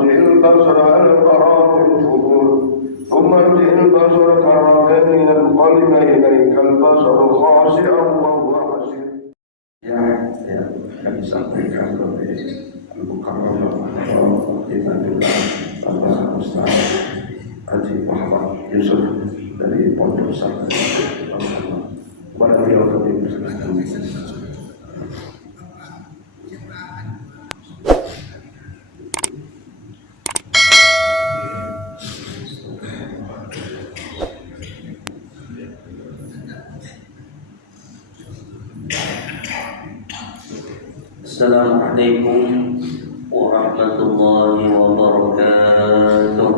ارجع البصر هل ترى من فطور ثم ارجع البصر كرتين ينقلب إليك البصر خاسئا وهو حسير. Kami sampaikan kepada Al-Mukarram Al-Fatihah Bapak Ustaz Haji Muhammad Yusuf dari Pondok Pesantren kepada beliau kami persilakan. Assalamualaikum warahmatullahi wabarakatuh.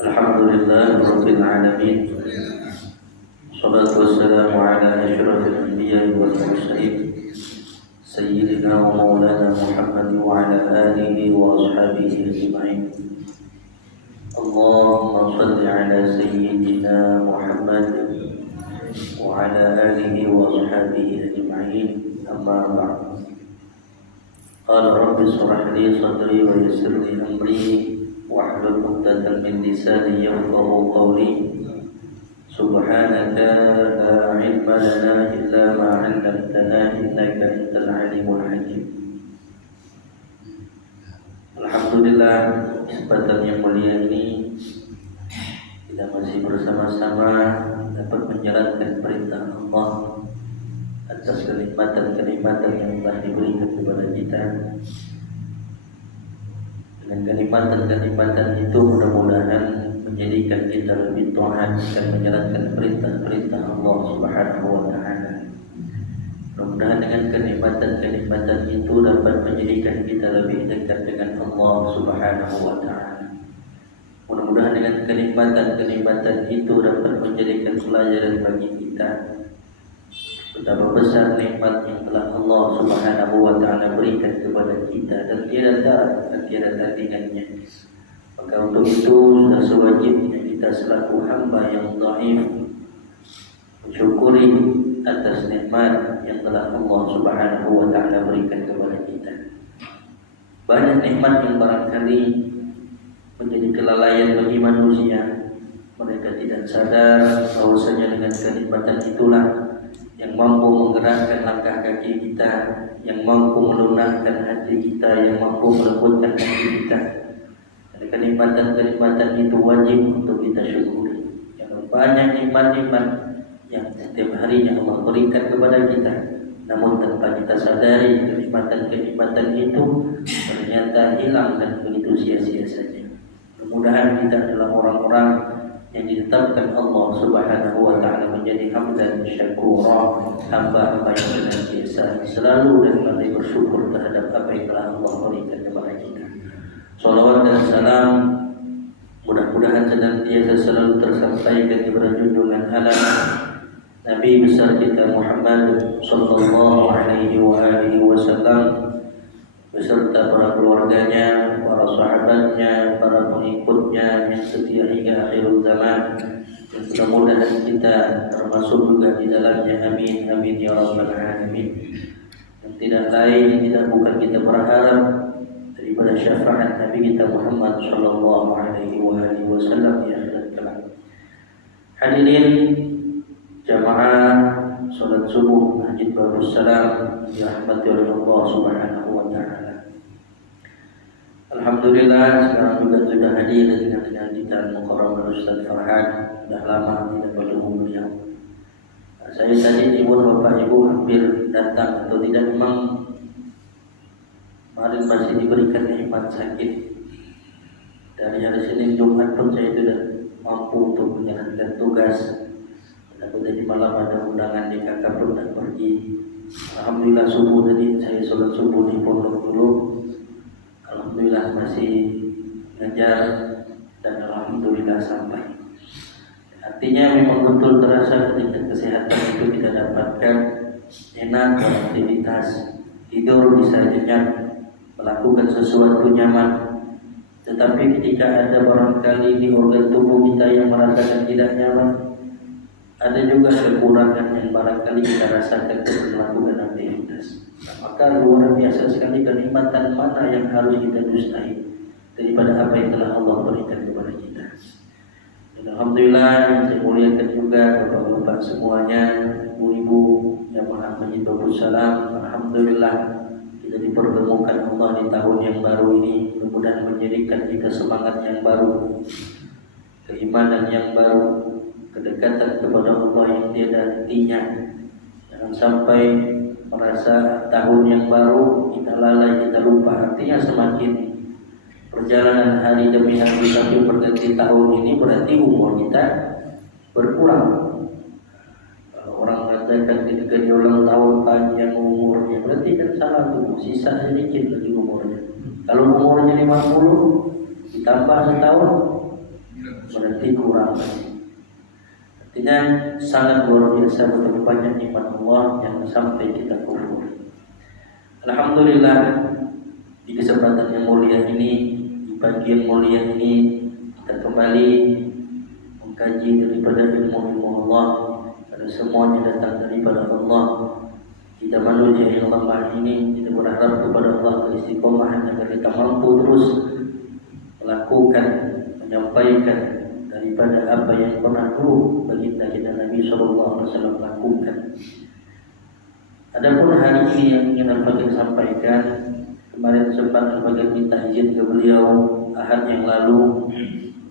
Alhamdulillah rabbil alamin. Shalatu wassalamu ala asyrafil anbiya'i wal mursalin sayyidina wa maulana Muhammad wa ala alihi wa ashabihi ajma'in. Allahumma shalli ala sayyidina Muhammad وعلى آله وصحبه أجمعين أما بعد قال رب اشرح لي صدري ويسر لي أمري واحلل عقدة من لساني يفقهوا قولي سبحانك لا علم لنا إلا ما علمتنا إنك أنت العليم الحكيم. Alhamdulillah, kesempatan yang mulia ini kita masih bersama-sama dapat menjalankan perintah Allah atas kenikmatan-kenikmatan yang telah diberikan kepada kita. Dengan kenikmatan-kenikmatan itu mudah-mudahan menjadikan kita lebih taat dan menjalankan perintah-perintah Allah Subhanahu wa taala. Mudah-mudahan dengan kenikmatan-kenikmatan itu dapat menjadikan kita lebih dekat dengan Allah Subhanahu wa taala. Mudah-mudahan dengan kenikmatan-kenikmatan itu dapat menjadikan pelajaran bagi kita betapa besar nikmat yang telah Allah Subhanahu wa taala berikan kepada kita dan tiada tara dan tiada tandingannya. Maka untuk itu sudah sewajibnya kita selaku hamba yang dhaif mensyukuri atas nikmat yang telah Allah Subhanahu wa taala berikan kepada kita. Banyak nikmat yang barangkali menjadi kelalaian bagi manusia. Mereka tidak sadar bahwasanya dengan kenikmatan itulah yang mampu menggerakkan langkah kaki kita, yang mampu melunakkan hati kita, yang mampu melembutkan hati kita. Dan kenikmatan-kenikmatan itu wajib untuk kita syukuri. Yang banyak nikmat-nikmat yang setiap harinya Allah berikan kepada kita, namun tanpa kita sadari kenikmatan-kenikmatan itu ternyata hilang dan begitu sia-sia saja. Mudah-mudahan kita adalah orang-orang yang ditetapkan Allah Subhanahu wa taala menjadi hamdan syakura, hamba-hamba yang senantiasa selalu dan selalu bersyukur terhadap apa yang telah Allah berikan kepada kita. Salawat dan salam mudah-mudahan senantiasa selalu tersampaikan kepada junjungan alam Nabi besar kita Muhammad sallallahu alaihi wasallam beserta para keluarganya, para sahabatnya, para pengikutnya yang setia hingga akhir zaman. Dan mudah-mudahan kita termasuk juga di dalamnya. Amin amin ya rabbal alamin. Yang tidak lain tidak bukan kita berharap daripada syafaat Nabi kita Muhammad sallallahu alaihi wasallam di akhirat kelak. Hadirin jamaah salat subuh Masjid Darussalam dirahmati oleh Allah Subhanahu wa taala. Alhamdulillah sekarang juga sudah hadir dengan kita Al-Mukarram Ustaz Farhan. Sudah lama tidak bertemu beliau. Saya tadi ibu bapak ibu hampir datang atau tidak, memang kemarin masih diberikan nikmat sakit. Dari hari Senin Jumat pun saya sudah mampu untuk menjalankan tugas. Aku tadi malam ada undangan di kakak pun tak pergi. Alhamdulillah subuh tadi saya sholat subuh di pondok dulu. Alhamdulillah masih ngajar dan alhamdulillah sampai. Artinya memang betul terasa ketika kesehatan itu kita dapatkan enak beraktivitas, tidur bisa nyenyak, melakukan sesuatu nyaman. Tetapi ketika ada barangkali di organ tubuh kita yang merasakan tidak nyaman, ada juga kekurangan yang barangkali kita rasakan ketika melakukan aktivitas. Maka luar biasa sekali kenikmatan mana yang harus kita dustai daripada apa yang telah Allah berikan kepada kita. Dan alhamdulillah yang saya muliakan juga bapak-bapak semuanya, ibu-ibu yang maha menyebut salam. Alhamdulillah kita dipertemukan Allah di tahun yang baru ini. Mudah-mudahan menjadikan kita semangat yang baru, keimanan yang baru, kedekatan kepada Allah yang tiada hentinya. Jangan sampai merasa tahun yang baru kita lalai, kita lupa. Artinya semakin perjalanan hari demi hari sampai berganti tahun ini berarti umur kita berkurang. Kalau orang mengatakan ketika dia ulang tahun panjang umurnya, berarti kan salah tuh, sisa sedikit lagi umurnya. Kalau umurnya 50 ditambah setahun berarti kurang lagi. Artinya sangat luar biasa betapa banyak nikmat Allah yang sampai kita kufur. Alhamdulillah di kesempatan yang mulia ini, di pagi yang mulia ini, kita kembali mengkaji daripada ilmu-ilmu Allah. Karena semuanya datang daripada Allah. Kita manusia yang lemah ini, kita berharap kepada Allah istiqomah agar kita mampu terus melakukan, menyampaikan daripada apa yang pernah dulu baginda kita Nabi SAW lakukan. Adapun hari ini yang ingin Al-Fakir sampaikan, kemarin sempat Al-Fakir minta izin ke beliau Ahad yang lalu,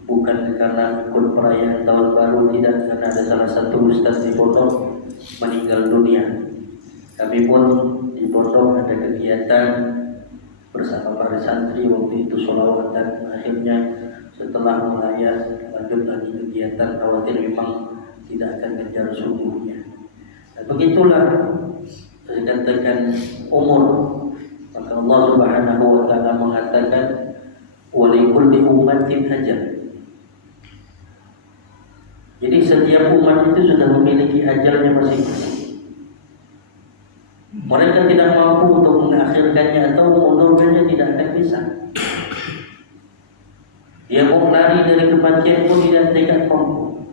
bukan karena ikut perayaan tahun baru, tidak, karena ada salah satu ustaz di pondok meninggal dunia. Kami pun di pondok ada kegiatan bersama para santri, waktu itu sholawatan. Akhirnya setelah melayat lanjut lagi kegiatan, khawatir memang tidak akan kejar subuhnya. Dan begitulah saya katakan umur. Maka Allah Subhanahu wa ta'ala mengatakan walikulli ummatin ajal. Jadi setiap umat itu sudah memiliki ajalnya masing-masing. Mereka tidak mampu untuk mengakhirkannya atau mengundurkannya, tidak akan bisa. Dia mau lari dari kematian pun tidak mampu.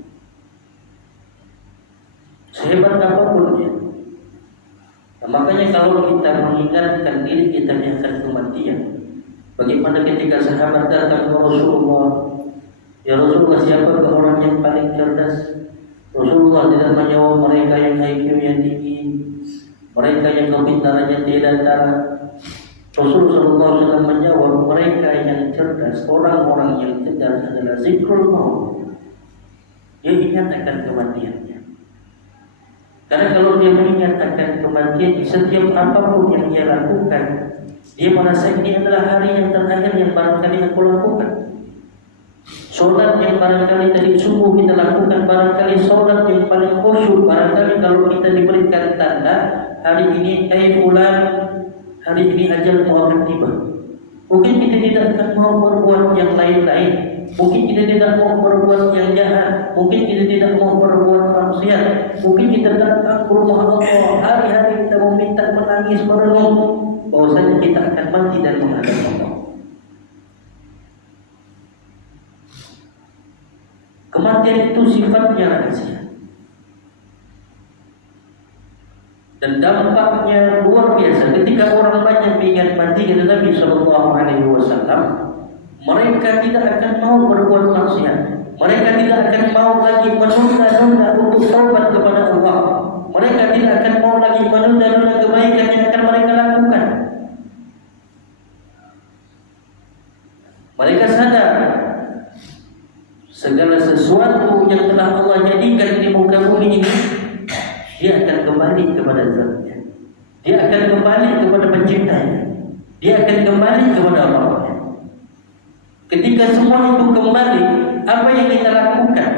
Sehebat apapun dia. Nah, makanya kalau kita mengingatkan diri kita akan kematian, bagaimana ketika sahabat datang ke Rasulullah, ya Rasulullah, siapa orang yang paling cerdas? Rasulullah tidak menjawab mereka yang IQ-nya tinggi, mereka yang kepintarannya tidak darah. Rasulullah SAW menjawab, mereka yang cerdas, orang-orang yang cerdas adalah zikrul maut. Dia ingat akan kematiannya. Karena kalau dia mengingat akan kematian, setiap apapun yang dia lakukan, dia merasa ini adalah hari yang terakhir yang barangkali aku lakukan. Sholat yang barangkali tadi subuh kita lakukan, barangkali sholat yang paling khusyuk, barangkali kalau kita diberikan tanda hari ini, fulan, hari ini ajalmu akan tiba. Mungkin kita tidak akan mau berbuat yang lain-lain. Mungkin kita tidak mau berbuat yang jahat. Mungkin kita tidak mau berbuat maksiat. Mungkin kita datang ke rumah Allah, hari-hari kita meminta, menangis, merenung bahwasanya kita akan mati dan menghadap Allah. Kematian itu sifatnya rahasia. Dan dampaknya luar biasa. Ketika orang banyak mengingat mati, kata Nabi SAW, mereka tidak akan mau berbuat maksiat. Mereka tidak akan mau lagi menunda-nunda untuk taubat kepada Allah. Mereka tidak akan mau lagi menunda-nunda kebaikan yang akan mereka lakukan. Mereka sadar segala sesuatu yang telah Allah jadikan di muka bumi ini, dia akan kembali kepada zatnya. Dia akan kembali kepada penciptanya. Dia akan kembali kepada Allah. Ketika semua itu kembali, apa yang kita lakukan,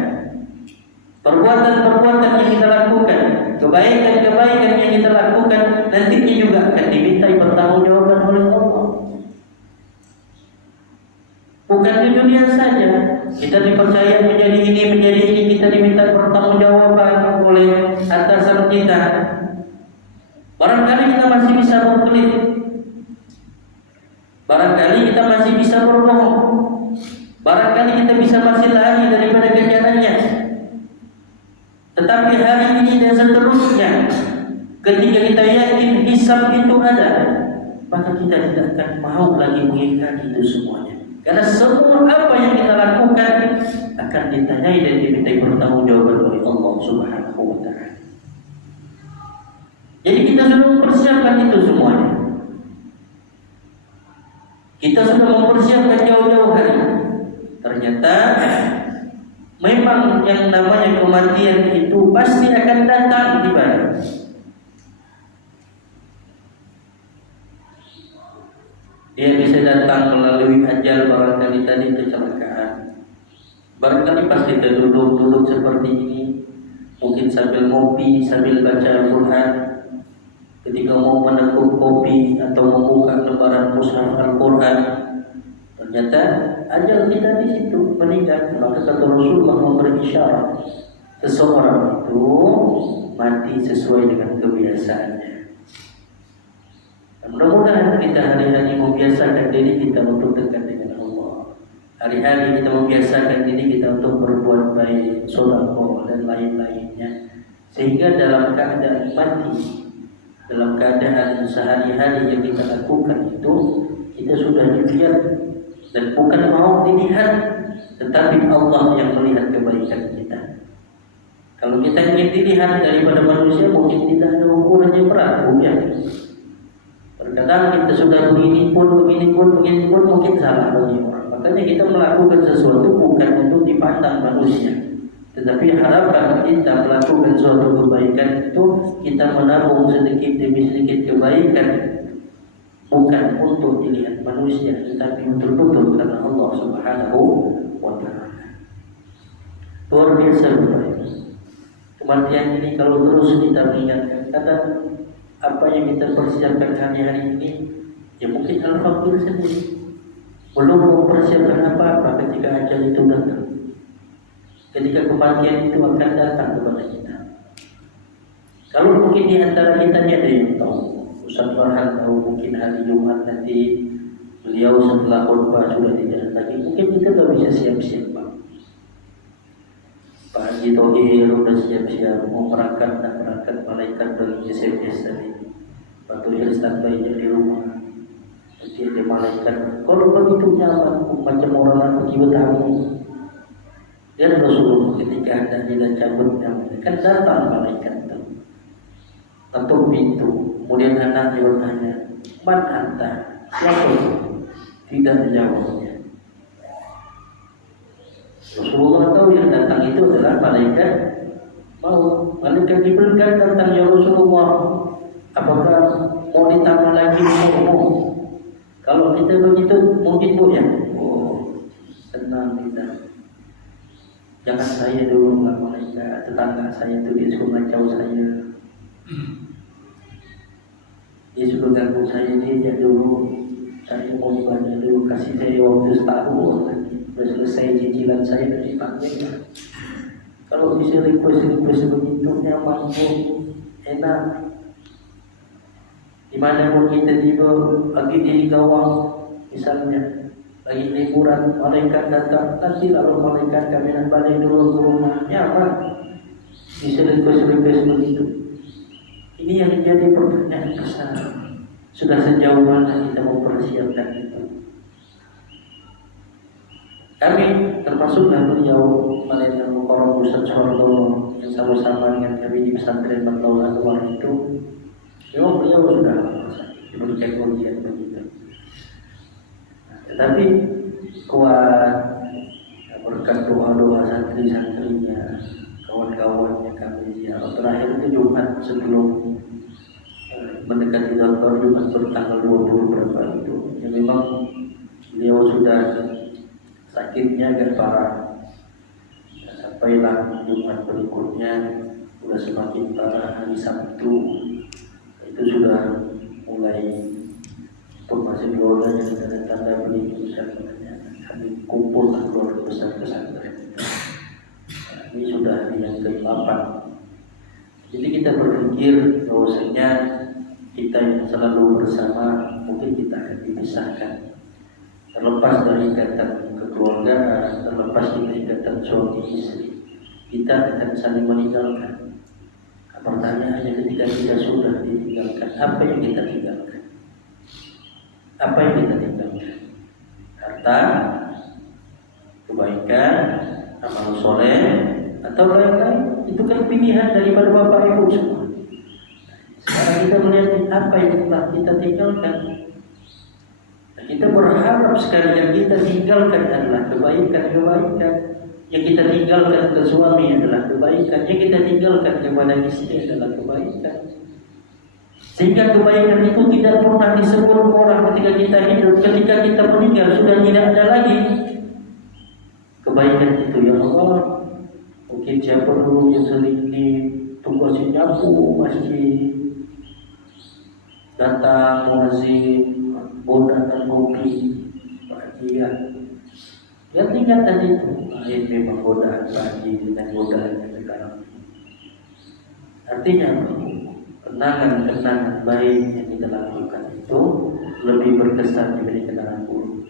perbuatan-perbuatan yang kita lakukan, kebaikan-kebaikan yang kita lakukan, nantinya juga akan dimintai pertanggungjawaban oleh Allah. Bukan di dunia saja, kita dipercaya menjadi ini, kita diminta pertanggungjawaban oleh atasan kita. Barangkali kita masih bisa berkelit, barangkali kita masih bisa berbohong, barangkali kita bisa masih lari daripada kejarannya. Tetapi hari ini dan seterusnya, ketika kita yakin hisab hisab itu ada, maka kita tidak akan mau lagi mengingkari itu semuanya. Karena semua apa yang kita lakukan akan ditanyai dan dimintai pertanggungjawaban oleh Allah Subhanahu wa Ta'ala. Jadi kita sudah mempersiapkan itu semuanya. Kita sudah mempersiapkan jauh-jauh hari. Ternyata memang yang namanya kematian itu pasti akan datang di mana. Dia bisa datang melalui ajal, barangkali tadi kecelakaan. Barangkali pas kita duduk seperti ini, mungkin sambil ngopi, sambil baca Al-Quran. Ketika mau menekuk kopi atau membuka lembaran mushaf Al-Quran, ternyata ajal kita di situ meninggal. Maka kata Rasulullah memberi isyarat, seseorang itu mati sesuai dengan kebiasaannya. Mudah-mudahan kita hari-hari membiasakan diri kita untuk dekat dengan Allah. Hari-hari kita membiasakan diri kita untuk berbuat baik, sedekah dan lain-lainnya. Sehingga dalam keadaan mati, dalam keadaan sehari-hari yang kita lakukan itu, kita sudah dilihat dan bukan mau dilihat, tetapi Allah yang melihat kebaikan kita. Kalau kita ingin dilihat daripada manusia, mungkin tidak ada ukurannya berat, ya. Terkadang kita sudah begini pun mungkin salah bagi orang. Makanya kita melakukan sesuatu bukan untuk dipandang manusia, tetapi harapkan kita melakukan suatu kebaikan itu kita menabung sedikit demi sedikit kebaikan, bukan untuk dilihat manusia, tetapi betul-betul karena Allah Subhanahu wa Ta'ala. Luar biasa baik. Kematian ini kalau terus kita ingatkan, kata apa yang kita persiapkan hari-hari ini, ya mungkin Al-Fakir sendiri belum mempersiapkan apa-apa ketika ajal itu datang. Ketika kematian itu akan datang kepada kita. Kalau mungkin di antara kita ada yang tahu, Ustaz Farhan tahu, mungkin hari Jumat nanti beliau setelah khutbah sudah tidak lagi, mungkin kita tak bisa siap-siap, Pak Haji Tohir sudah siap-siap mau berangkat dan berangkat, malaikat dari SMS tadi. Pak Tohir standby di rumah. Nanti ada malaikat. Kalau begitu nyaman, macam orang pergi bertamu. Dan Rasulullah ketika hendak cabut kan datang malaikat itu, ketuk pintu. Kemudian anaknya bertanya, "Man anta?" Siapa? Tidak dijawabnya. Rasulullah tahu yang datang itu adalah malaikat maut. Malaikat Jibril kan datang, ya Rasulullah, apakah mau ditambah lagi umurmu? Kalau kita begitu mungkin Bu ya. Oh, tenang kita. Jangan saya dulu, malaikat. Tetangga saya itu dia suruh ngacau saya. Dia suruh ganggu saya, dia dulu. Saya mau ibadah dulu, kasih saya waktu setahun lagi. Sudah selesai cicilan saya dari panjang. Kalau bisa request begitu nyaman, enak. Dimana pun kita tiba lagi di gawang, misalnya lagi liburan, malaikat datang. Nanti kalau malaikat kami nak balik dulu ke rumah, nyaman. Bisa request begitu. Ini yang menjadi pertanyaan besar. Sudah sejauh mana kita mempersiapkan itu? Kami termasuklah beliau Malaikat Mukarram Ustaz Soeharto yang sama-sama dengan kami di pesantren Matlaul Anwar itu. Memang beliau sudah diberikan ujian begitu. Tetapi kuat berkat doa-doa santri-santrinya, kawan-kawannya kami ziarah. Terakhir itu Jumat sebelum mendekati Jumat bertanggal 20 berapa itu. Ya memang beliau sudah sakitnya agak parah. Sampailah Jumat berikutnya sudah semakin parah. Hari Sabtu itu sudah mulai informasi keluarga yang ada tanda begitu misalnya kami kumpul keluarga besar pesantren. Ini sudah yang ke-8. Jadi kita berpikir bahwasanya kita yang selalu bersama mungkin kita akan dipisahkan. Terlepas dari ikatan kekeluargaan, terlepas dari ikatan suami istri, kita akan saling meninggalkan. Pertanyaannya ketika kita sudah ditinggalkan apa yang kita tinggalkan. Apa yang kita tinggalkan? Harta, kebaikan, amal soleh, atau lain-lain. Itu kan pilihan daripada Bapak Ibu semua. Sekarang kita melihat apa yang telah kita tinggalkan. Kita berharap sekali yang kita tinggalkan adalah kebaikan-kebaikan. Yang kita tinggalkan ke suami adalah kebaikan. Yang kita tinggalkan kepada istri adalah kebaikan. Sehingga kebaikan itu tidak pernah disebut orang ketika kita hidup. Ketika kita meninggal sudah tidak ada lagi kebaikan itu. Ya Allah, mungkin siapa dulu yang sering ditugasin nyapu masjid, datang muazzin, bodakan kopi, bahagia. Yang ingat tadi itu, lain memang godaan pagi dengan godaan yang sekarang. Artinya kenangan-kenangan baik yang kita lakukan itu lebih berkesan dibanding kenangan buruk.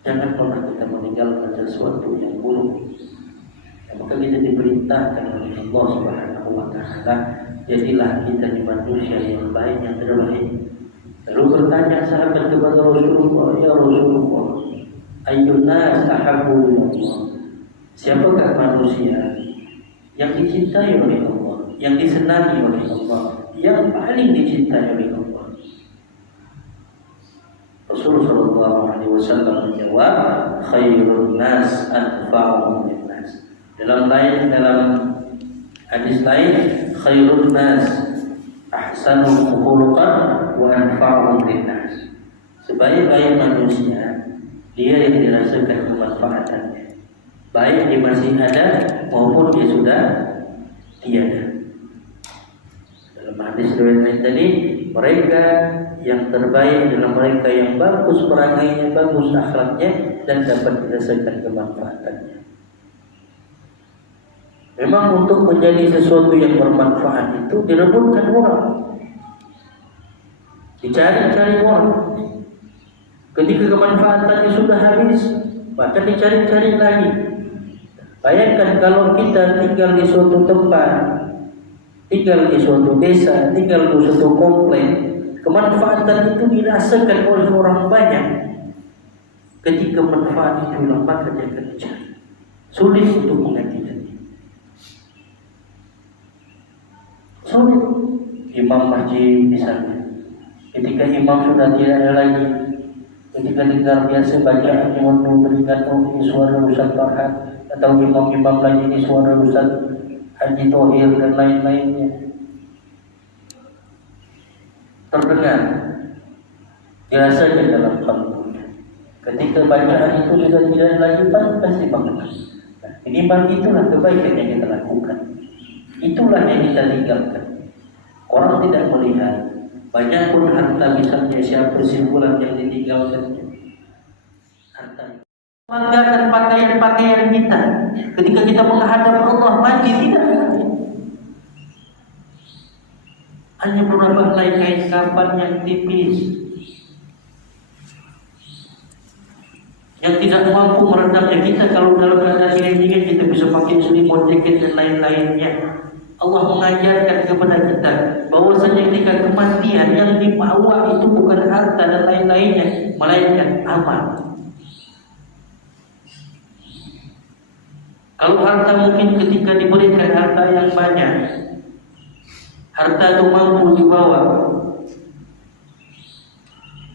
Jangan pernah kita meninggalkan sesuatu yang buruk. Maka kita diperintahkan oleh Allah Subhanahu wa Ta'ala, jadilah kita di manusia yang baik, yang terbaik. Lalu bertanya sahabat kepada Rasulullah, ya Rasulullah, ayyun nas ahabbu ilallah? Siapakah manusia yang dicintai oleh Allah, yang disenangi oleh Allah, yang paling dicintai oleh Allah? Rasulullah sallallahu alaihi wasallam menjawab, khairun nas anfa'uhum linnas. Dalam hadis lain, khairun nas ahsanuhum khuluqan wa anfa'uhum linnas. Sebaik-baik manusia dia yang dirasakan kemanfaatannya, baik dia masih ada maupun dia sudah tiada. Dalam hadis riwayat lain tadi, mereka yang terbaik adalah mereka yang bagus perangainya, bagus akhlaknya, dan dapat dirasakan kemanfaatannya. Memang untuk menjadi sesuatu yang bermanfaat itu direbutkan orang, dicari-cari orang. Ketika kemanfaatannya sudah habis, maka dicari-cari lagi. Bayangkan kalau kita tinggal di suatu tempat, tinggal di suatu desa, tinggal di suatu komplek, kemanfaatan itu dirasakan oleh orang banyak. Ketika manfaat itu hilang, maka dia akan dicari. Sulit untuk menggantikannya. Sulit. Imam masjid misalnya, ketika imam sudah tidak ada lagi, ketika tinggal biasa bacaan yang memberikan ini suara Ustaz Farhan, atau imam-imam lagi ini suara Ustaz Haji Tohir dan lain-lainnya terdengar, dirasakan dalam kalbunya. Ketika bacaan itu sudah tidak lagi, pasti bangun. Nah, ini itulah kebaikan yang kita lakukan, itulah yang kita tinggalkan. Orang tidak melihat, banyak pun harta misalnya siapa simpulan yang ditinggalkannya, harta. Banggakan pakaian-pakaian kita ketika kita menghadap Allah mati, tidak. Hanya beberapa helai kain kafan yang tipis, yang tidak mampu meredamnya. Kita kalau dalam keadaan dingin kita bisa pakai selimut, jaket dan lain-lainnya. Allah mengajarkan kepada kita bahwasanya ketika kematian yang dibawa itu bukan harta dan lain-lainnya, melainkan amal. Kalau harta mungkin ketika diberikan harta yang banyak, harta itu mampu dibawa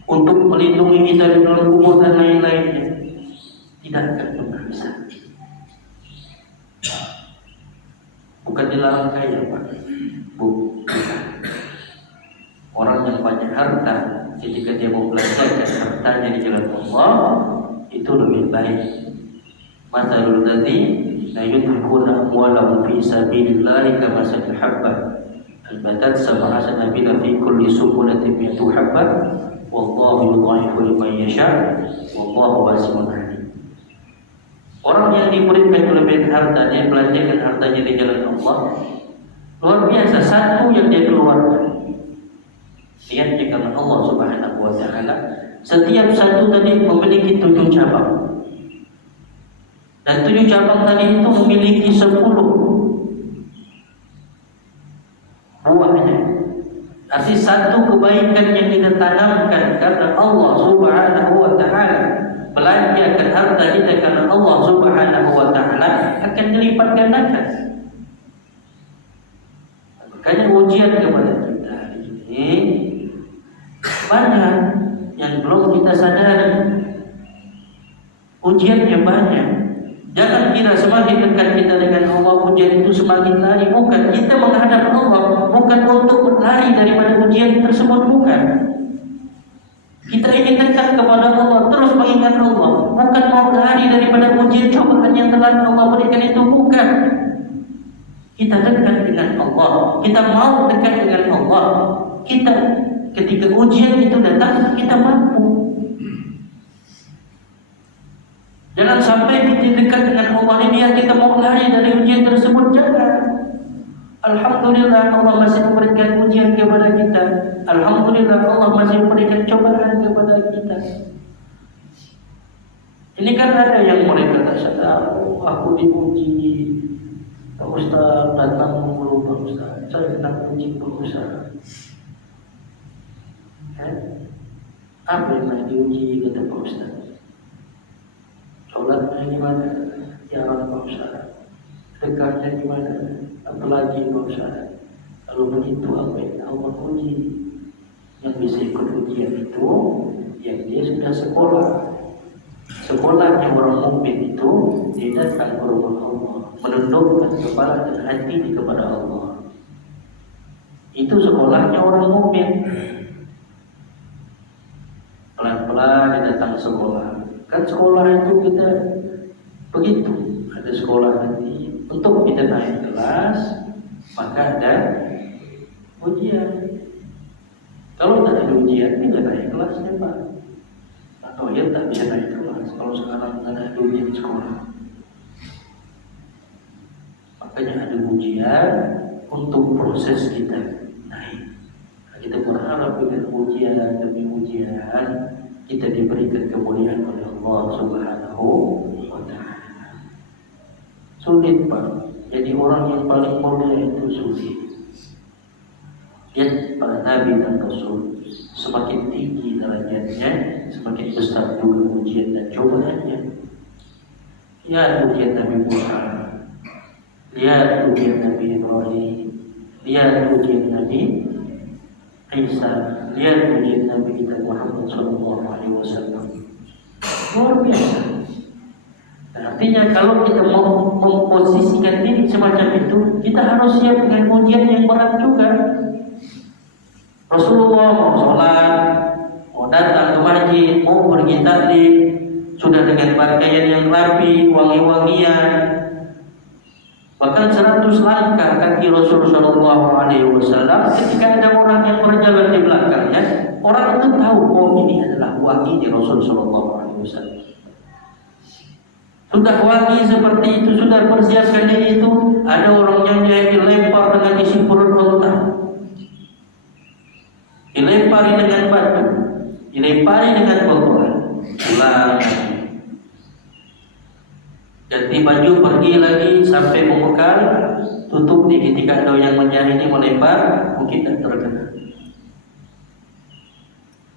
untuk melindungi kita di dalam kubur dan lain-lainnya, tidak akan pernah bisa. Bukan dilarang kaya, Pak. Orang yang banyak harta, ketika dia membelanjakan hartanya di jalan Allah, itu lebih baik. Mathalul ladzina la yunfiquna amwalahum fi sabilillahi kamathali habbah albatat sab'a sanabila fi kulli sumbulatin mi'atu habbah wallahu yudha'ifu liman yasha' wallahu wasi'un 'alim. Orang yang diberikan kelebihan harta, dia belanjakan hartanya di jalan Allah, luar biasa. Satu yang dia keluarkan niatnya karena Allah Subhanahu wa Ta'ala. Setiap satu tadi memiliki 7 cabang, dan 7 cabang tadi itu memiliki 10 buahnya. Arti satu kebaikan yang kita tanamkan karena Allah Subhanahu wa Ta'ala, belanjakan harta kita karena Allah Subhanahu wa Ta'ala, akan dilipat gandakan. Makanya ujian kepada kita ini banyak yang belum kita sadari. Ujiannya banyak. Jangan kira semakin dekat kita dengan Allah, ujian itu semakin lari. Bukan, kita menghadap Allah bukan untuk lari daripada ujian tersebut, bukan. Kita ingin dekat kepada Allah, terus mengingat Allah, bukan mau lari daripada ujian cobaan yang telah Allah berikan itu, bukan. Kita dekat dengan Allah, kita mau dekat dengan Allah. Kita ketika ujian itu datang, kita mampu. Jangan sampai kita dekat dengan Allah ini kita mau lari dari ujian tersebut. Jangan. Alhamdulillah Allah masih memberikan ujian kepada kita. Alhamdulillah Allah masih memberikan cobaan kepada kita. Ini kan ada yang mereka tak sadar, aku diuji. Pak Ustaz datang mengeluh, Pak Ustaz, saya nak uji Pak Ustaz. Apa yang nak diuji, kata Pak Ustaz? Sholatnya gimana? Ya Pak Ustaz. Dekatnya gimana? Apalagi Pak Ustaz. Kalau begitu apa yang Allah uji? Yang bisa ikut ujian itu yang dia sudah sekolah. Sekolahnya orang mukmin itu dia datang ke rumah Allah, menundukkan kepala dan hati kepada Allah. Itu sekolahnya orang mukmin. Pelan-pelan dia datang sekolah. Kan sekolah itu kita begitu, ada sekolah nanti untuk kita naik kelas, maka ada ujian. Kalau tak ada ujian, kita naik kelasnya Pak, atau ya tak bisa naik kelas. Kalau sekarang tak ada ujian sekolah, makanya ada ujian untuk proses kita naik. Kita berharap dengan ujian demi ujian kita diberikan kemuliaan oleh Allah Subhanahu wa Ta'ala. Sulit Pak, jadi orang yang paling mulia itu sulit. Lihat para Nabi dan Rasul, semakin tinggi derajatnya, semakin besar juga ujian dan cobaannya. Lihat ujian Nabi Musa, lihat ujian Nabi Ibrahim, lihat ujian Nabi Isa, lihat ujian Nabi kita Muhammad SAW. Luar biasa. Artinya kalau kita mau memposisikan diri semacam itu, kita harus siap dengan ujian yang berat juga. Rasulullah mau sholat, mau datang ke masjid, mau pergi taklim, sudah dengan pakaian yang rapi, wangi-wangian, bahkan 100 langkah kaki Rasulullah SAW. Ketika ada orang yang berjalan di belakangnya, orang itu tahu, oh ini adalah wangi di Rasulullah SAW. Sudah wangi seperti itu, sudah persiapkan diri itu, ada orang yang dilempar dengan isi perut onta, dilempari dengan batu, dilempari dengan kotoran, pulang, ganti baju, pergi lagi sampai memekar, tutup di ketika ada yang menjahit ini melempar, mungkin tak terkena.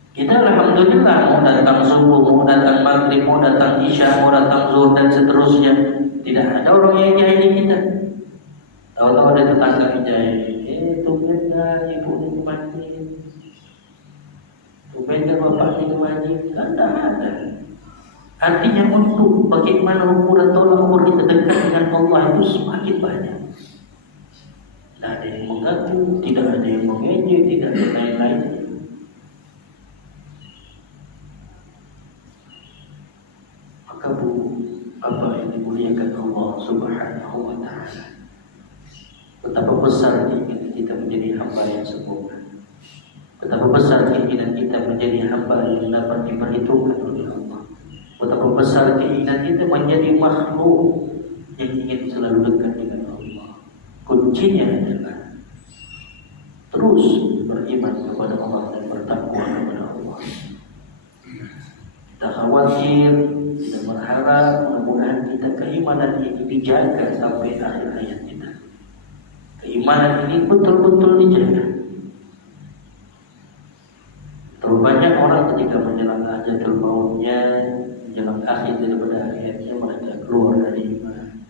Kita alhamdulillah mau datang subuh, mau datang maghrib, mau datang isya, mau datang zuhur dan seterusnya, tidak ada orang yang jahili kita. Tahu-tahu ada tetangga yang jahili, tumben kan ibu ini ke masjid, tumben kan bapak ini ke masjid, kan tak ada. Artinya untuk bagaimana ukuran tolak ukur kita dekat dengan Allah itu semakin banyak. Tidak ada yang mengganggu, tidak ada yang mengejek, tidak ada lain-lain. Maka apa yang dimuliakan Allah Subhanahu wa Ta'ala, betapa besar keinginan kita menjadi hamba yang sempurna, betapa besar keinginan kita menjadi hamba yang dapat diperhitungkan oleh Allah, betapa besar keinginan kita menjadi makhluk yang ingin selalu dekat dengan Allah. Kuncinya adalah terus beriman kepada Allah dan bertakwa kepada Allah. Kita khawatir, kita berharap mudah-mudahan kita keimanan ini dijaga sampai akhir hayat kita. Keimanan ini betul-betul dijaga. ketika menjelang ajatul mautnya, menjelang akhir daripada hayatnya, mereka keluar dari iman.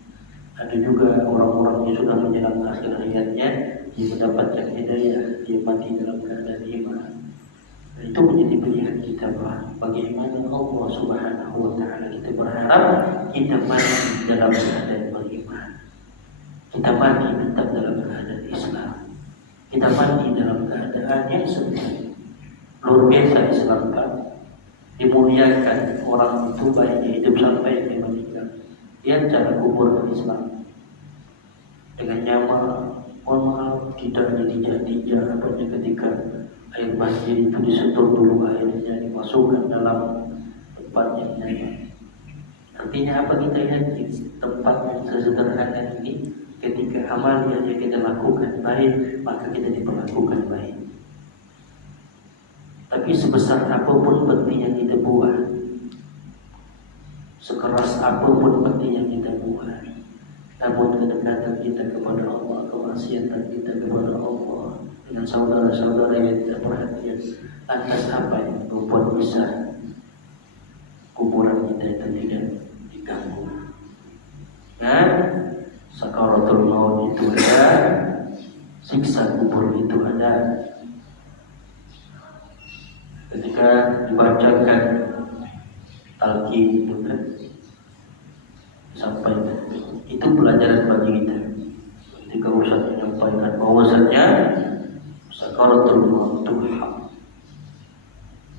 Ada juga orang-orang yang sudah menjelang akhir hayatnya, dia mendapatkan hidayah, dia mati dalam keadaan iman. Dan itu menjadi pilihan kita, bagaimana Allah Subhanahu wa Ta'ala. Kita berharap kita mati dalam keadaan beriman, kita mati tetap dalam keadaan Islam, kita mati dalam keadaan yang sebenarnya luar biasa. Islam Pak dimuliakan, orang itu baik dia hidup sampai dia meninggal. Lihat cara kuburan Islam dengan nyaman, mohon tidak jadi-jadinya apanya ketika air banjir itu disetor dulu, airnya dimasukkan dalam tempat yang nyaman. Artinya apa? Kita yakin tempat yang sesederhana ini, ketika amal yang kita lakukan baik, maka kita diperlakukan baik. Tapi sebesar apapun peti yang kita buat, sekeras apapun peti yang kita buat, namun kedekatan kita kepada Allah, kemaksiatan kita kepada Allah dengan saudara-saudara yang tidak perhatian, lantas apa yang membuat bisa kuburan kita itu tidak diganggu? Dan sakaratul maut itu ada, siksa kubur itu ada. Ketika dibacakan talqin itu kan sampai itu pelajaran bagi kita. Ketika Ustaz menyampaikan bahwasanya sakaratul maut itu hak,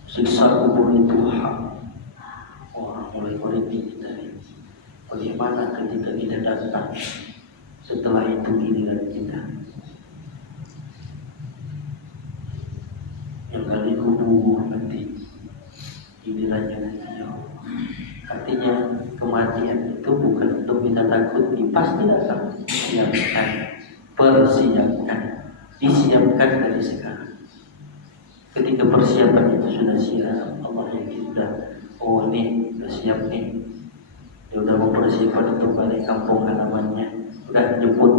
siksa kubur itu hak, orang mulai merintih kita. Bagaimana ketika kita datang setelah itu giliran kita yang kali kubur nanti gilirannya nanti. Artinya kematian itu bukan untuk kita takuti, pasti datang. Siapkan, persiapkan, disiapkan dari sekarang. Ketika persiapan itu sudah siap, Allah yakin sudah, oh ini sudah siap nih, dia sudah mempersiapkan untuk balik kampung halamannya, sudah jemput,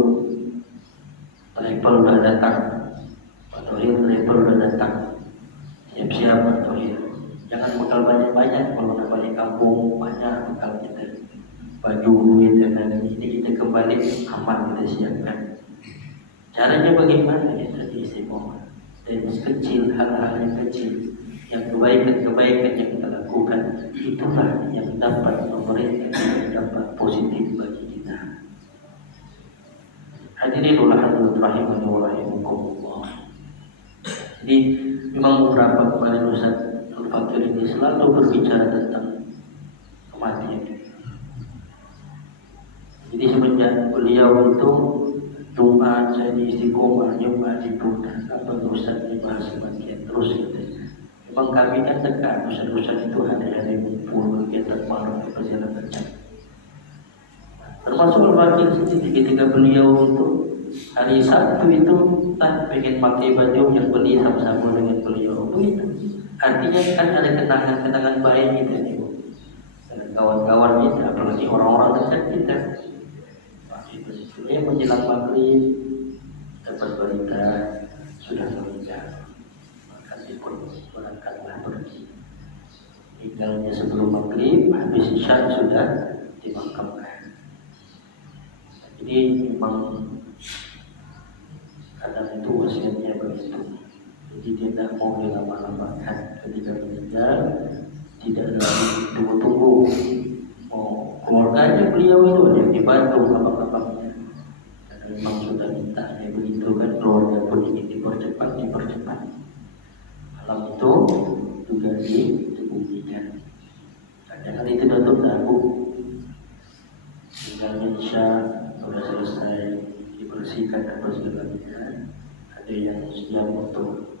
travel sudah datang, Pak Tohir travel sudah datang, siap-siap Pak Tohir. Jangan bekal banyak-banyak, kalau udah balik kampung banyak bekal kita, baju, duit dan lain-lain. Ini kita kembali aman, kita siapkan. Caranya bagaimana? Ya tadi istimewa. Dan kecil, hal-hal yang kecil, yang kebaikan-kebaikan yang kita lakukan, itulah yang dapat memberikan dampak positif bagi kita. Hadirin rahimani wa rahimakumullah. Jadi memang beberapa kemarin Ustaz Al-Fakir ini selalu berbicara tentang kematian. Jadi semenjak beliau itu doa jadi istiqomah, nyoba di Buddha, apa Ustaz dibahas kematian terus gitu. Memang kami kan tekan Ustaz-Ustaz itu hari-hari ngumpul kegiatan malam segala macam. Termasuk Al-Fakir sendiri ketika beliau itu hari Sabtu itu pengen pakai baju yang beli sama-sama dengan beliau begitu. Artinya kan ada kenangan-kenangan baik kita nih, dengan kawan-kawan kita, apalagi orang-orang dekat kita. Menjelang maghrib dapat berita sudah meninggal, maka pun berangkatlah pergi. Tinggalnya sebelum maghrib, habis isya sudah dimakamkan. Jadi memang kadang itu wasiatnya begitu. Jadi tidak mau dilama-lamakan ketika meninggal, tidak lagi tunggu-tunggu. Oh, keluarganya beliau itu yang dibantu bapak-bapaknya. Karena memang sudah mintanya begitu kan, keluarga pun ingin dipercepat. Malam itu juga dibuktikan. Jangan itu tutup dagu. Tinggalnya isya sudah selesai, dibersihkan apa segalanya. Ada yang siap untuk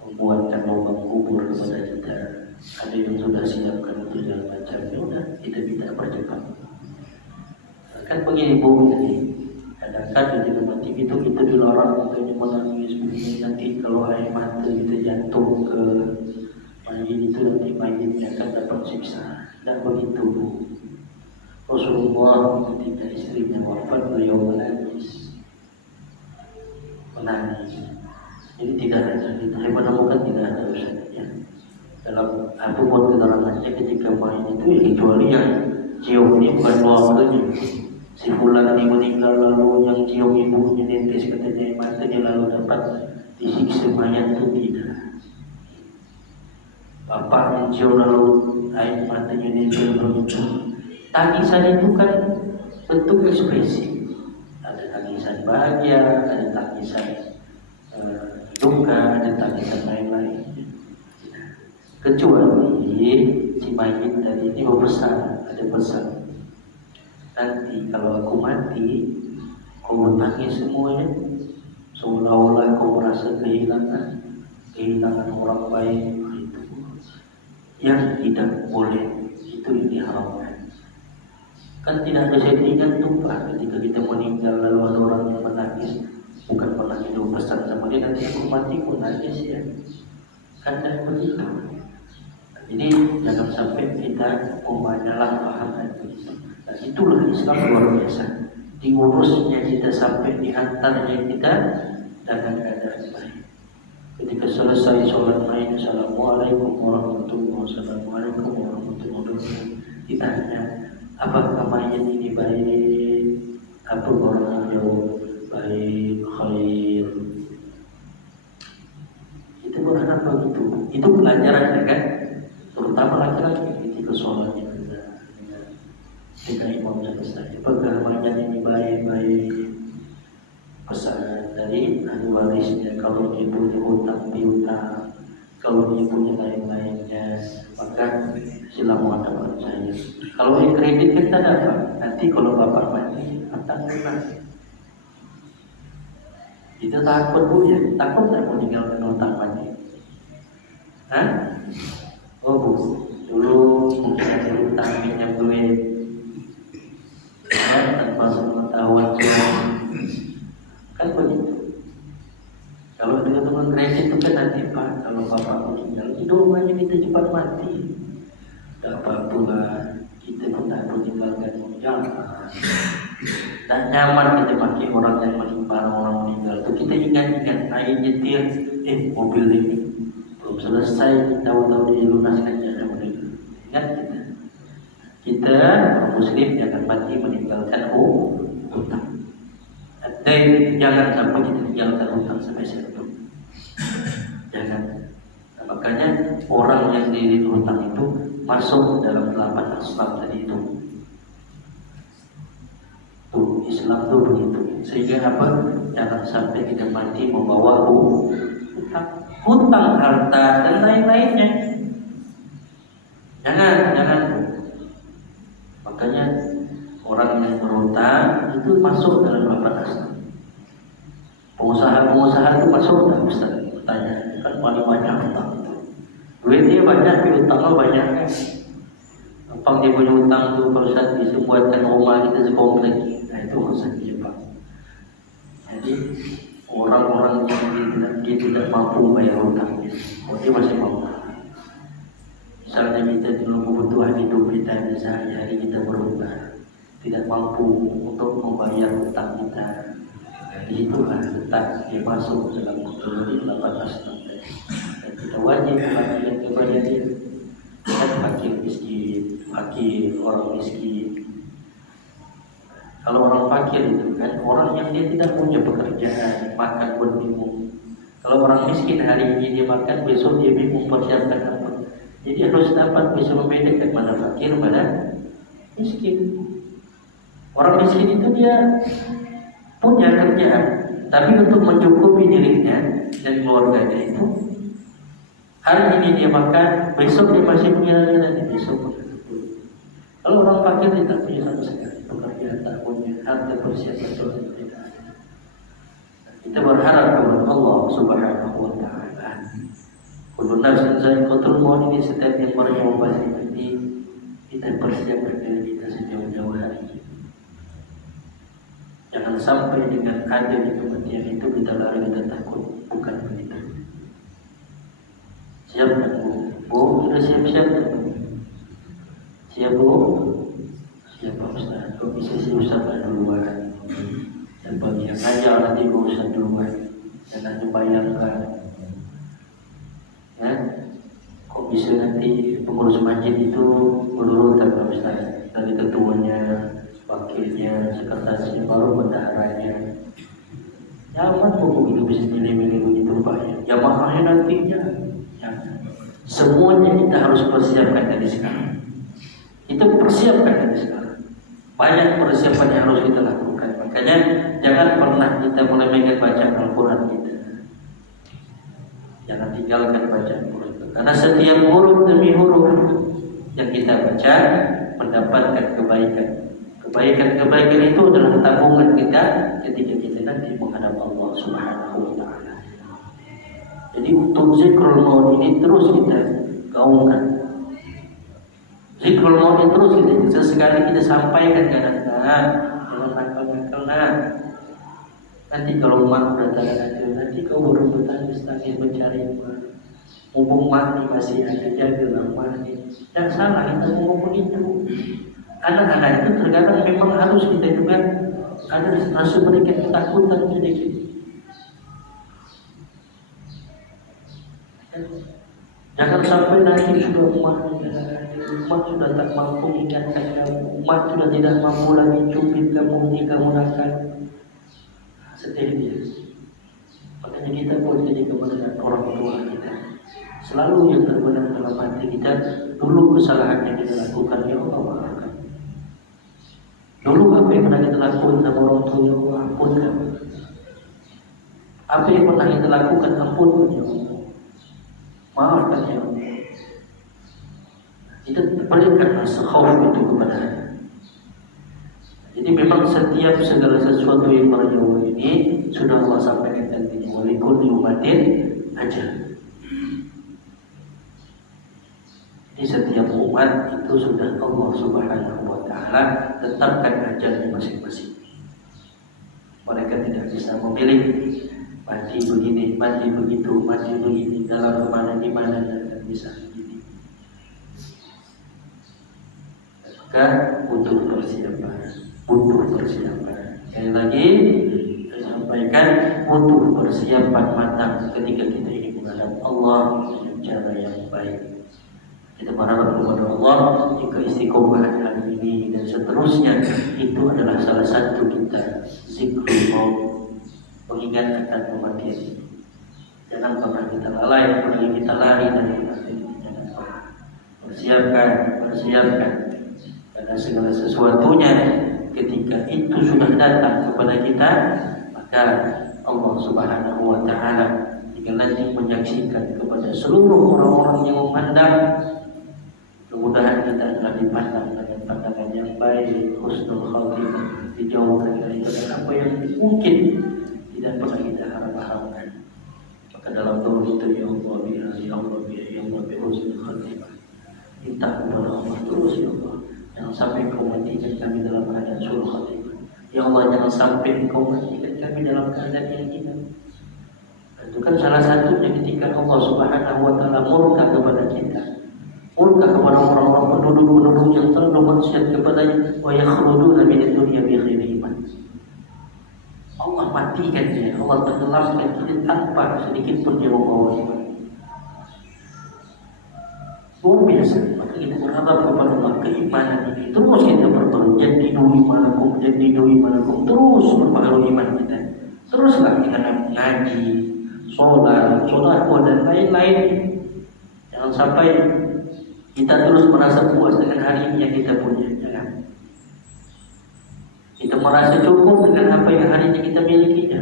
membuatkan lubang kubur kepada kita, ada yang sudah siapkan untuk segala macam. Ya udah, kita tidak percepat. Kan begini Bu, kadang-kadang ketika mati itu kita dilarang untuk menangis begini, nanti kalau air mata kita jatuh ke mayit itu nanti mayitnya akan dapat siksa. Dan begitu Bu. Rasulullah ketika istrinya wafat beliau menangis. Jadi tidak ada, saya menemukan tidak ada urusannya. Dalam buat keterangannya ketika main itu ya kecuali yang cium ini bukan keluarganya. Si fulan ini meninggal lalu yang cium ibunya netes katanya matanya lalu dapat disiksa mayat itu tidak. Bapak yang cium lalu air matanya netes begitu. Tangisan itu kan bentuk ekspresi. Ada tangisan bahagia, ada tangisan duka, ada tangisan lain-lain. Kecuali si mayit tadi ini berpesan, ada pesan. Nanti kalau aku mati, kau tangis semuanya, seolah-olah kau merasa kehilangan orang baik itu. Yang tidak boleh, itu diharamkan. Kan tidak ada settingan tumpah ketika kita meninggal lalu ada orang yang menangis, bukan pernah kita pesan sama dia nanti aku mati pun nangis ya. Kan tidak begitu. Jadi jangan sampai kita menyalahpahamkan begitu. Dan itulah Islam luar biasa. Diurusnya kita sampai dihantarnya kita dalam keadaan baik. Ketika selesai sholat main, Assalamualaikum warahmatullahi wabarakatuh. Assalamualaikum warahmatullahi wabarakatuh. Ditanya, apakah mayat ini baik? Apa orang yang jawab baik, khair. Itu berharap begitu. Itu pelajaran kan? Terutama laki-laki ketika sholatnya ketika imamnya selesai pegawainya ini baik-baik pesan dari ahli warisnya kalau dia punya hutang piutang kalau dia punya lain-lainnya maka silakan dapat saya kalau yang kredit kita dapat nanti kalau bapak mati hutang lunas itu takut bu ya takut tak meninggalkan hutang mati hah? Oh bu, dulu mungkin ada hutang minyak duit ya, tanpa sepengetahuan kan begitu. Kalau dengan teman kredit itu kan nanti pak, kalau bapak meninggal, itu rumahnya kita cepat mati. Tak apa-apa kita pun tak meninggalkan jangan. Dan nyaman kita pakai orang yang menimpa orang meninggal. Itu kita ingat-ingat air nyetir, mobil ini belum selesai tahu-tahu dilunaskan jangan meninggal. Ingat kita muslim jangan mati meninggalkan hutang. Dan jangan sampai kita tinggalkan hutang sampai satu. Jangan. Nah, makanya orang yang diri hutang itu masuk dalam 8 asbab tadi itu. Tuh Islam tuh begitu. Sehingga apa? Jangan sampai kita mati membawa hutang harta dan lain-lainnya. Jangan. Makanya orang yang berhutang itu masuk dalam 8 asbab. Pengusaha itu masuk dalam Ustaz. Bertanya, kan paling banyak hutang itu. Duit dia banyak, tapi hutangnya banyak kan. Gampang dia punya hutang tuh Pak Ustaz bisa buatkan rumah kita sekomplek. Nah itu urusan dia Pak. Jadi orang-orang yang dia tidak mampu bayar hutangnya, dia masih mampu. Misalnya kita dulu kebutuhan hidup kita sehari-hari kita berubah, tidak mampu untuk membayar hutang kita. Di situlah tetap dia masuk dalam kategori 8 asbab. Dan kita wajib membagikan kepada dia. Dan fakir miskin, orang miskin. Kalau orang fakir itu kan orang yang dia tidak punya pekerjaan, makan buat bingung. Kalau orang miskin hari ini dia makan, besok dia bingung persiapkan apa. Jadi harus dapat bisa membedakan mana fakir, mana miskin. Orang miskin itu dia punya kerjaan, tapi untuk mencukupi dirinya dan keluarganya itu hari ini dia makan, besok dia masih punya lagi besok. Kalau orang fakir tidak punya sama sekali pekerjaan, tak punya harta persiapan sholat tidak ada. Kita berharap kepada Allah Subhanahu Wa Taala. Kullu nafsin za'iqatul maut ini setiap yang bernyawa pasti mati. Kita persiapkan diri kita sejauh-jauh hari. Jangan sampai dengan adanya kematian itu kita lari, kita takut. Bukan begitu. Siap tak Bu? Bu, sudah siap-siap tak Bu? Siap Bu? Siap Pak Ustaz. Kok bisa si Ustaz duluan? Dan bagi yang ngajar nanti Bu Ustaz duluan. Jangan dibayarkan. Ya? Kok bisa nanti pengurus masjid itu berurutan Pak Ustaz, dari ketuanya, wakilnya, sekretarisnya, baru bendaharanya. Jangan begitu bisa milih-milih begitu Pak ya. Mahalnya nantinya. Ya. Semuanya kita harus persiapkan dari sekarang. Kita persiapkan dari sekarang. Banyak persiapan yang harus kita lakukan. Makanya jangan pernah kita meremehkan bacaan Al-Quran kita. Jangan tinggalkan bacaan Al-Quran. Karena setiap huruf demi huruf yang kita baca mendapatkan kebaikan. Kebaikan itu adalah tabungan kita ketika kita nanti menghadap Allah Subhanahu wa Ta'ala. Jadi untuk zikrul maut ini terus kita gaungkan. Zikrul maut ini terus kita sesekali kita sampaikan ke anak-anak, jangan nakal-nakal nak. Nanti kalau mak udah ada, nanti kau baru bertangis mencari mak. Mumpung mak masih ada, jagalah mak. Yang salah kita ngomong itu. Anak-anak itu terkadang memang harus kita juga ada rasa berikan ketakutan sedikit. Jangan sampai nanti sudah umat sudah tak mampu ingatkan kamu, umat sudah tidak mampu lagi cubit kamu, ini kamu nakal. Sedih dia. Makanya kita pun jadi kepada orang tua kita. Selalu yang terbenar dalam hati kita, dulu kesalahan yang kita lakukan, ya Allah maafkan. Dulu apa yang pernah kita lakukan sama orang tua, ya Allah ampunkan. Apa yang pernah kita lakukan, ampunkan ya Allah. Maafkan ya Allah. Kita berikan rasa khauf itu kepada Allah. Jadi memang setiap segala sesuatu yang berjauh ini sudah Allah sampaikan tadi. Walikul umatin aja. Jadi setiap umat itu sudah Allah Subhanahu wa Ta'ala tetapkan ajalnya masing-masing. Mereka tidak bisa memilih mati begini, mati begitu, mati begini, dalam mana di mana dan bisa begini. Maka butuh persiapan. Sekali lagi saya sampaikan, butuh persiapan matang ketika kita ingin menghadap Allah dengan cara yang baik. Kita berharap kepada Allah jika istiqomah hari ini dan seterusnya itu adalah salah satu kita zikrul maut, mengingat akan kematian. Jangan pernah kita lalai, apalagi kita lari dari kematian. Jangan pernah. Persiapkan. Karena segala sesuatunya ketika itu sudah datang kepada kita, maka Allah Subhanahu wa Ta'ala jika nanti menyaksikan kepada seluruh orang-orang yang memandang, mudah-mudahan kita akan dipandang dengan pandangan yang baik, husnul khatimah, dijauhkan dari apa yang mungkin tidak pernah kita harapkan. Maka dalam doa itu, ya Allah biha, ya Allah biha, ya Allah biha husnul khatimah, minta kepada Allah terus ya Allah, jangan sampai kau matikan kami dalam keadaan sul khatimah. Ya Allah, jangan sampai kau matikan kami dalam keadaan yang hina. Itu kan salah satunya ketika Allah Subhanahu wa Ta'ala murka kepada kita, murka kepada orang-orang penduduk yang selalu maksiat kepadanya, wa yakhruduna min ad-dunya bi ghairi iman. Allah matikan dia, Allah tenggelamkan kita tanpa sedikit pun dia membawa iman. Luar biasa. Maka kita berharap kepada Allah keimanan ini terus kita perbarui. Jadidu imanakum, terus memperbarui iman kita. Teruslah kita ngaji, sholat, dan lain-lain. Jangan sampai kita terus merasa puas dengan hari ini yang kita punya. Jangan. Kita merasa cukup dengan apa yang hari ini kita milikinya.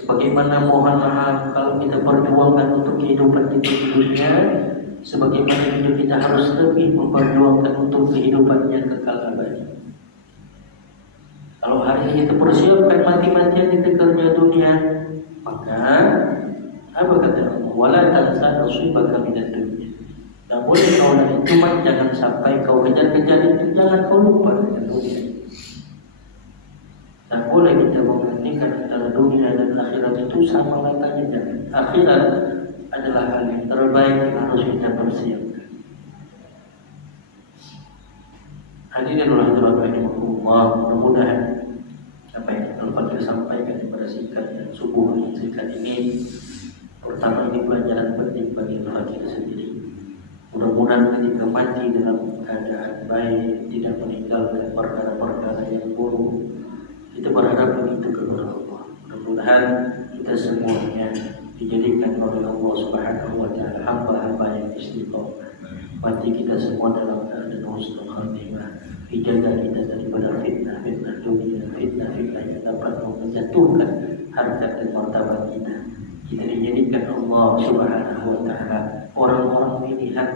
Sebagaimana mohon maaf kalau kita perjuangkan untuk kehidupan kita di dunia, sebagaimana juga kita harus lebih memperjuangkan untuk kehidupannya kekal abadi. Kalau hari ini kita persiapkan mati-matian di kerja dunia, maka apa kata Allah? Wala tansa nasibaka minad dunya. Tak boleh kau dari cuma jangan sampai kau kejar-kejar itu, jangan kau lupa dengan dunia. Tak boleh kita membandingkan antara dunia dan akhirat itu sama latanya. Akhirat adalah hal yang terbaik yang harus kita persiapkan. Hadirin rahimahullah, mudah-mudahan apa yang telah kita sampaikan pada singkat dan subuh singkat ini Pertama, ini pelajaran penting bagi kita sendiri. Mudah-mudahan ketika mati dalam keadaan baik, tidak meninggalkan perkara-perkara yang buruk. Kita berharap begitu kepada Allah. Mudah-mudahan kita semuanya dijadikan oleh Allah Subhanahu wa Ta'ala hamba-hamba yang istiqomah. Mati kita semua dalam keadaan husnul khatimah. Dijaga kita daripada fitnah-fitnah dunia, fitnah-fitnah yang dapat menjatuhkan harkat dan martabat kita. Kita dijadikan Allah Subhanahu wa Ta'ala orang-orang pilihan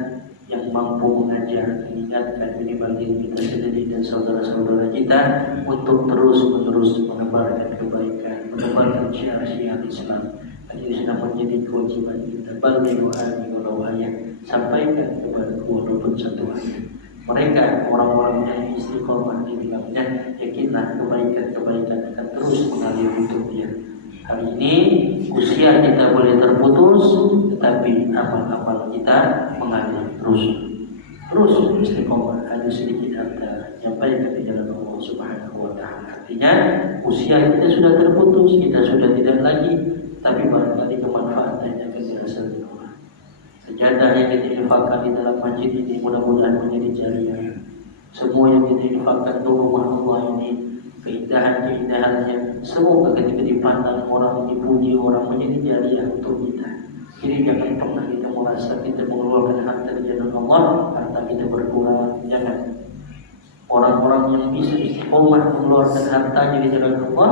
yang mampu mengajar, mengingatkan, menyebarkan kita sendiri dan saudara-saudara kita untuk terus-menerus menebarkan kebaikan, menebarkan syiar-syiar Islam. Islam menjadi kewajiban kita. Balighu anni walau ayat, sampaikan kepada walaupun satu ayat. Mereka orang-orang yang istiqomah di dalamnya, yakinlah kebaikan-kebaikan akan terus mengalir untuk dia. Hari ini usia kita boleh terputus, tetapi amal-amal kita mengalir terus istiqomah. Hanya sedikit harta sampai ke jalan Allah Subhanahu wa Ta'ala. Artinya usia kita sudah terputus, kita sudah tidak lagi, tapi barangkali kemanfaatannya akan dirasakan Allah. Sejadah yang kita infakkan di dalam masjid ini mudah-mudahan menjadi jariah. Semua yang kita infakkan di rumah Allah ini, keindahan-keindahannya, semoga ketika dipandang orang, dipuji orang, menjadi jariah untuk kita. Jadi jangan pernah kita merasa kita mengeluarkan harta di jalan Allah, harta kita berkurang. Jangan. Orang-orang yang bisa istiqomah mengeluarkan hartanya di jalan Allah,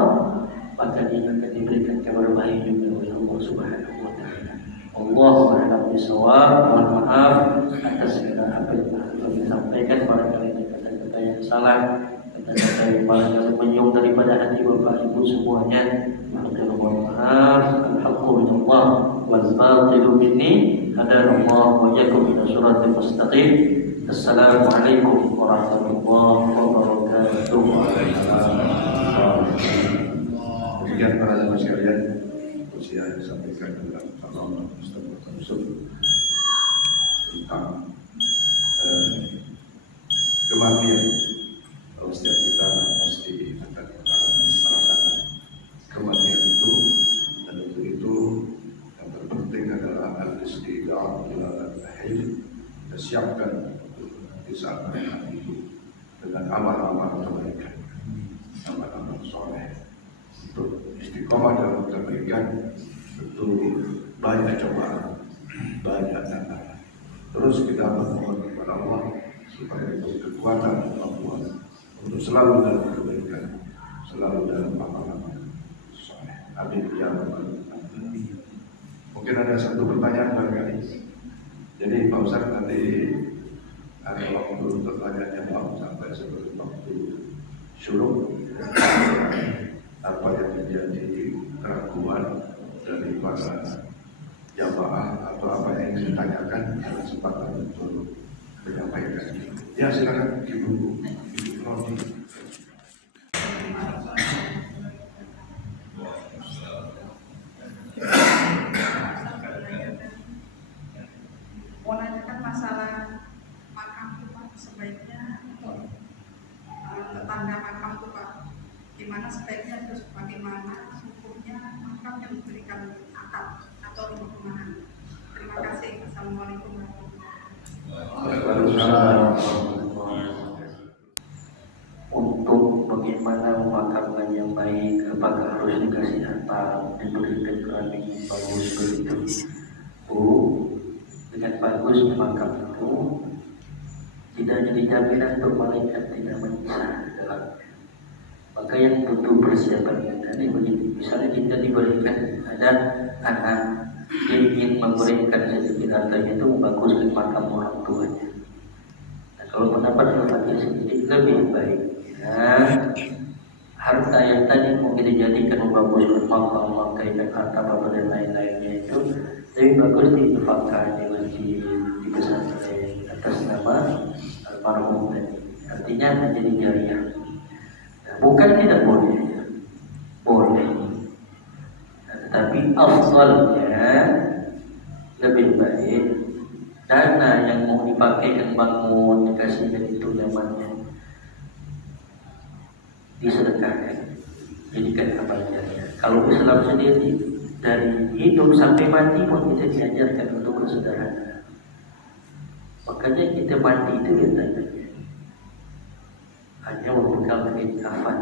maka dia akan diberikan kabar baik juga oleh Allah Subhanahu wa Ta'ala. Allahu a'lam bishawab. Mohon maaf atas segala apa yang telah disampaikan, barangkali ada kata-kata yang salah, kata-kata yang barangkali menyinggung daripada hati Bapak Ibu semuanya. Mohon maaf. Alhamdulillah wal batilu minni hadanallah wa iyyakum ila siratal mustaqim. Assalamualaikum warahmatullahi wabarakatuh. Demikian para jemaah sekalian, usia yang disampaikan dalam Allah tentang kematian. Kalau setiap kita pasti akan merasakan kematian itu, dan untuk itu yang terpenting adalah al-istiqamah ila al-hayy. Kita siapkan di saat mereka itu dengan amal-amal kebaikan, amal-amal soleh. Untuk istiqomah dalam kebaikan tentu banyak cobaan, banyak tantangan. Terus kita memohon kepada Allah supaya itu kekuatan kemampuan untuk selalu dalam kebaikan, selalu dalam amal-amal soleh. Amin ya rabbal alamin. Mungkin ada satu pertanyaan barangkali. Jadi Pak Ustaz nanti ada waktu untuk tanya jawab sampai sebelum waktu syuruk. Apa yang menjadi keraguan dari para jamaah atau apa yang ingin ditanyakan, ada kesempatan untuk menyampaikan. Ya silakan Ibu Rodi. Mau nanyakan masalah makam itu Pak, sebaiknya untuk tetangga makam itu Pak, gimana sebaiknya, terus bagaimana hukumnya makam yang diberikan akad atau rumah perumahan. Terima kasih. Assalamualaikum warahmatullahi wabarakatuh. Untuk bagaimana memakamkan yang baik, apakah harus dikasih harta, diberikan keramik yang bagus begitu? Dengan bagus makam itu tidak jadi jaminan untuk malaikat tidak menyiksa dalam. Maka yang butuh persiapan tadi begitu. Misalnya kita diberikan, ada anak ingin memberikan sedikit hartanya itu membaguskan makam orang tuanya. Nah, kalau pendapat ulama sedikit lebih baik, harta yang tadi mungkin dijadikan membaguskan makam, makaikan harta apa dan lain-lainnya itu lebih bagus diinfakkan di masjid, di pesantren atas nama almarhum tadi. Artinya menjadi jariah. Bukan tidak boleh, boleh, tetapi afdalnya lebih baik dana yang mau dipakai dan bangun dikasihkan itu zamannya disedekahkan, jadikan amal jariah. Kalau Islam sendiri dari hidup sampai mati pun kita diajarkan untuk bersederhana. Makanya kita mati itu biasanya hanya memegang kain kafan.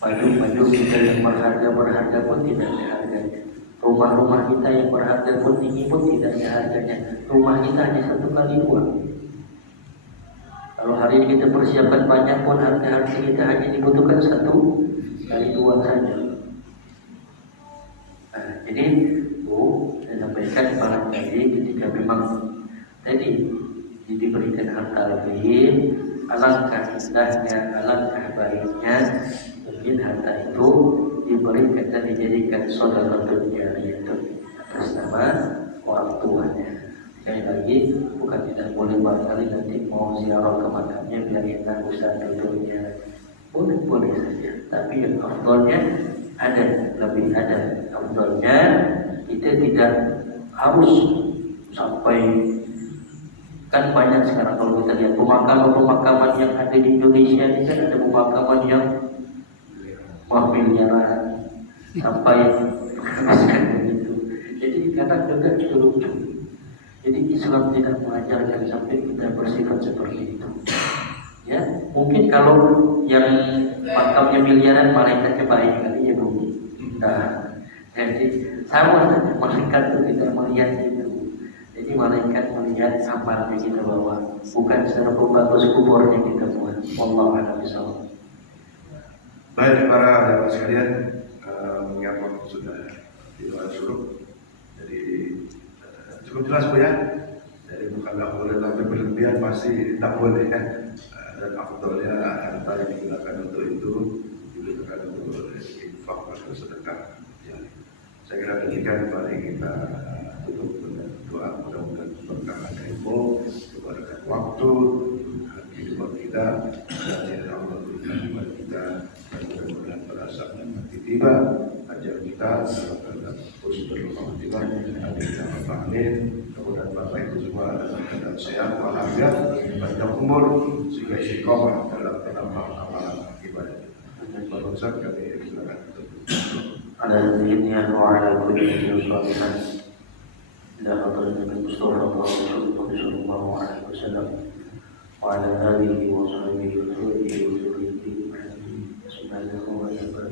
Baju-baju kita yang berharga pun tidak ada harganya. Rumah-rumah kita yang berharga pun tinggi pun tidak ada harganya. Rumah kita hanya 1x2. Kalau hari ini kita persiapkan banyak pun harga kita hanya dibutuhkan 1x2 saja. Nah, jadi saya sampaikan barangkali ketika memang tadi diberikan harta lebih, alangkah indahnya, alangkah baiknya mungkin harta itu diberikan dan dijadikan sedekah jariyah atas nama orang tuanya. Sekali lagi, bukan tidak boleh barangkali nanti mau ziarah ke makamnya biar enak usaha tentunya, boleh saja. Tapi yang afdalnya ada, lebih ada afdalnya kita tidak harus sampai. Kan banyak sekarang kalau kita lihat pemakaman yang ada di Indonesia ini kan ada pemakaman yang miliaran sampai begitu. Jadi kadang juga itu lucu. Jadi Islam tidak mengajarkan sampai kita bersifat seperti itu. Ya, mungkin kalau yang makamnya miliaran malaikatnya baik kali ya Bu. Nah, jadi sama saja malaikat itu tidak melihat itu. Jadi malaikat melihat amalnya kita bawa, bukan secara bagus kuburnya kita buat. Wallahu a'lam bishawab. Baik para hadirin sekalian, mengingat waktu sudah di luar suruh, jadi cukup jelas Bu ya. Jadi bukan tidak boleh tapi berlebihan pasti tidak boleh ya. Dan afdalnya harta yang digunakan untuk itu digunakan untuk infak atau sedekah. Ya. Saya kira demikian, mari kita tutup dengan doa, mudah-mudahan berkah ilmu, berkah waktu, kehidupan kita, dan yang Allah berikan kepada kita, dan mudah-mudahan perasaan mati tiba, ajar kita dalam husnul khotimah, amin amin. Kemudian Bapak Ibu semua dalam keadaan sehat walafiat, panjang umur, sehingga istiqomah dalam amalan ibadah. Bapak Ustaz, kami silakan tutup. Ala diniya wa ala kulli shay'in ila hadratin Mustafa sallallahu alaihi wasallam wa ala alihi wa sahbihi wa dhurriyyatihi subhanahu wa ta'ala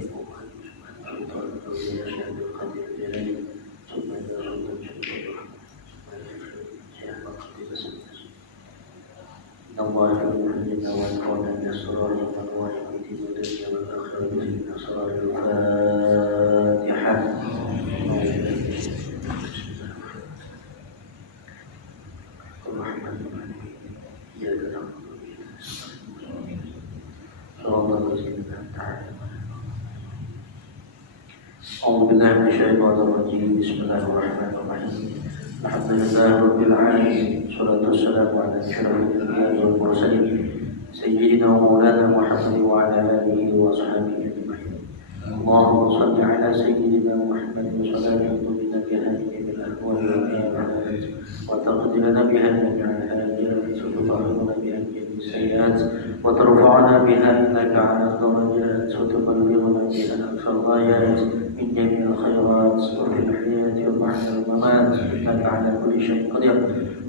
Allah Alhamdulillah wa ta'ala nasrul wa rahmati wa dunya wa akhirati nasrul Fatihah. أعوذ بالله من الشيطان الرجيم بسم الله الرحمن الرحيم الحمد لله رب العالمين والصلاة والسلام على أشرف الأنبياء والمرسلين سيدنا ومولانا محمد وعلى آله وأصحابه أجمعين اللهم صل على سيدنا محمد صلاة تؤمن بها من الأهوال والآفات وتقضي لنا بها جميع الحاجات وتطهرنا بها من السيئات وترفعنا بها إنك على الدرجات وتبلغنا بها أقصى الغايات من جميع الخيرات وفي الحياة وبعد الممات إنك على كل شيء قدير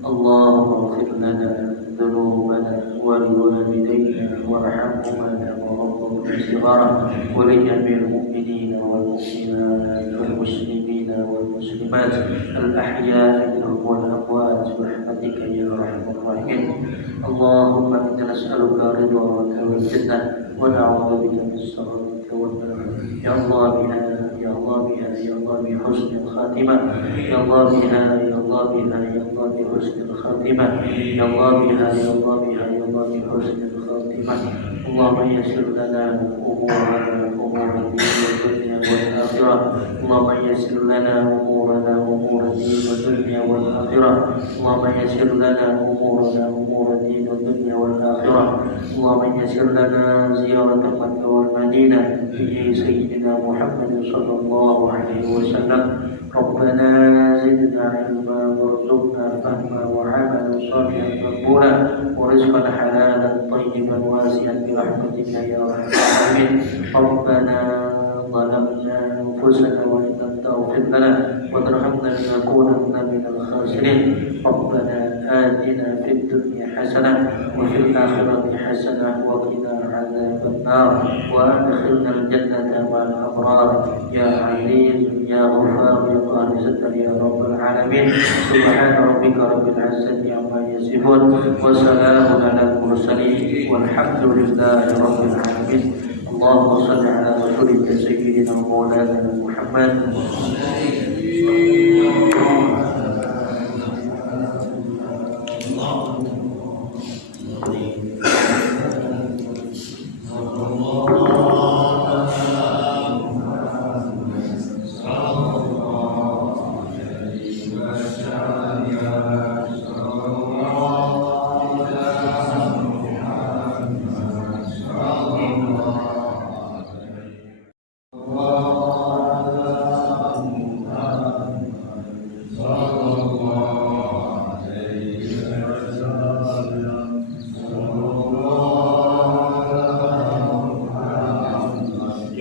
اللهم اغفر لنا ذنوبنا ولوالدينا وارحمهما كما ربونا صغارا ولجميع المؤمنين والمؤمنات والمسلمين والمسلمات الأحياء منهم والأموات برحمتك يا أرحم الراحمين اللهم إنا نسألك رضاك والجنة ونعوذ بك من سخطك والنار يا الله بها يا الله بها يا الله بحسن الخاتمة يا الله بها يا الله بها يا الله بحسن الخاتمة يا الله بها يا الله بها يا الله بحسن الخاتمة اللهم يسر لنا أمور الدين والدنيا والآخرة اللهم يسر لنا أمور الدين والدنيا والآخرة اللهم يسر لنا أمور الدين والدنيا والآخرة اللهم يسر لنا زيارة مكة والمدينة في سيدنا محمد صلى الله عليه وسلم ربنا زدنا علما وارزقنا فهما وعملا صالحا مقبولا ورزقا حلالا طيبا واسعا برحمتك يا ارحم الراحمين ربنا ظلمنا أنفسنا وإن لم تغفر لنا وترحمنا لنكونن من الخاسرين. ربنا آتنا في الدنيا حسنة وفي الآخرة حسنة وقنا عذاب النار وأدخلنا الجنة مع الأبرار يا عليم يا غفار يا قادر يا رب العالمين. سبحان ربك رب العزة عما يصفون وسلام على المرسلين والحمد لله رب العالمين. اللهم صل على رسولك سيدنا ومولانا محمد.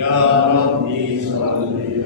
Ya Rabbi salli